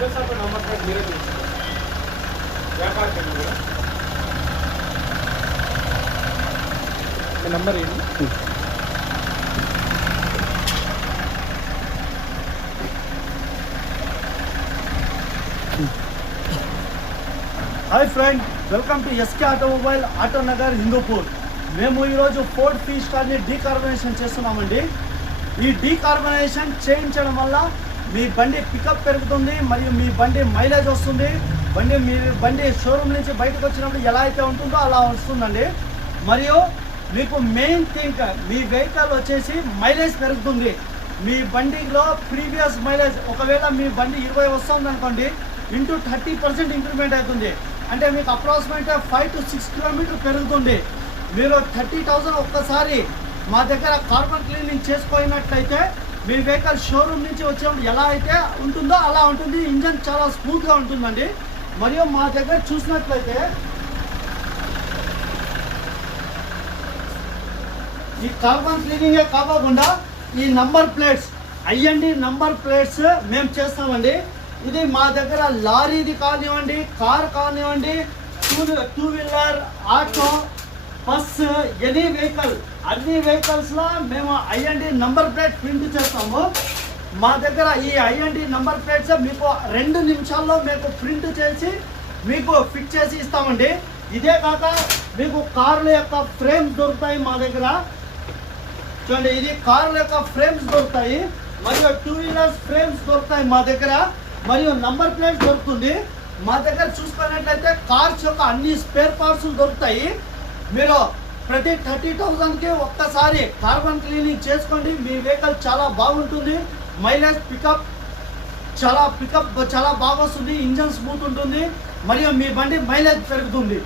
Number ఏంటి? Hi friend, welcome to SK automobile auto Nagar Hindupur. మేము ఈరోజు ఫోర్డ్ ఫీ స్టార్ని డీకార్బనైజేషన్ చేస్తున్నామండి. ఈ డీకార్బనైజేషన్ చేయించడం వల్ల మీ బండి పికప్ పెరుగుతుంది మరియు మీ బండి మైలేజ్ వస్తుంది. మీ బండి షోరూమ్ నుంచి బయటకు వచ్చినప్పుడు ఎలా అయితే ఉంటుందో అలా వస్తుందండి. మరియు మీకు మెయిన్ థింగ్, మీ వెహికల్ వచ్చేసి మైలేజ్ పెరుగుతుంది. మీ బండిలో ప్రీవియస్ మైలేజ్ ఒకవేళ మీ బండి 20 వస్తుంది అనుకోండి, ఇంటూ 30% ఇంక్రిమెంట్ అవుతుంది. అంటే మీకు అప్రాక్సిమేట్గా 5 to 6 కిలోమీటర్ పెరుగుతుంది. మీరు 30,000 ఒక్కసారి మా దగ్గర కార్బన్ క్లీనింగ్ చేసుకోయినట్లయితే మీ వెహికల్ షోరూమ్ నుంచి వచ్చినప్పుడు ఎలా అయితే ఉంటుందో అలా ఉంటుంది. ఇంజన్ చాలా స్మూత్గా ఉంటుందండి. మరియు మా దగ్గర చూసినట్లయితే ఈ కార్బన్ క్లీనింగే కాకుండా ఈ number plates IND number plates మేము చేస్తామండి. ఇది మా దగ్గర లారీది కానివ్వండి, కార్ కానివ్వండి, two wheeler, auto, bus, any vehicle, అన్ని వెహికల్స్లో మేము ఐఎన్డి నంబర్ ప్లేట్ ప్రింట్ చేస్తాము. మా దగ్గర ఈ ఐఎన్డి నంబర్ ప్లేట్స్ మీకు 2 నిమిషాల్లో మీకు ప్రింట్ చేసి మీకు ఫిట్ చేసి ఇస్తామండి. ఇదే కాక మీకు కార్ల యొక్క ఫ్రేమ్స్ దొరుకుతాయి మా దగ్గర. చూడండి, ఇది కార్ల యొక్క ఫ్రేమ్స్ దొరుకుతాయి, మరియు టూ వీలర్స్ ఫ్రేమ్స్ దొరుకుతాయి మా దగ్గర, మరియు నంబర్ ప్లేట్ దొరుకుతుంది. మా దగ్గర చూసుకున్నట్లయితే కార్స్ యొక్క అన్ని స్పేర్ పార్ట్స్ దొరుకుతాయి. మీరు ప్రతి 30,000కి ఒక్కసారి కార్బన్ క్లీనింగ్ చేసుకోండి. మీ వెహికల్ చాలా బాగుంటుంది. మైలేజ్ పికప్ చాలా బాగా వస్తుంది. ఇంజన్ స్మూత్ ఉంటుంది మరియు మీ బండి మైలేజ్ పెరుగుతుంది.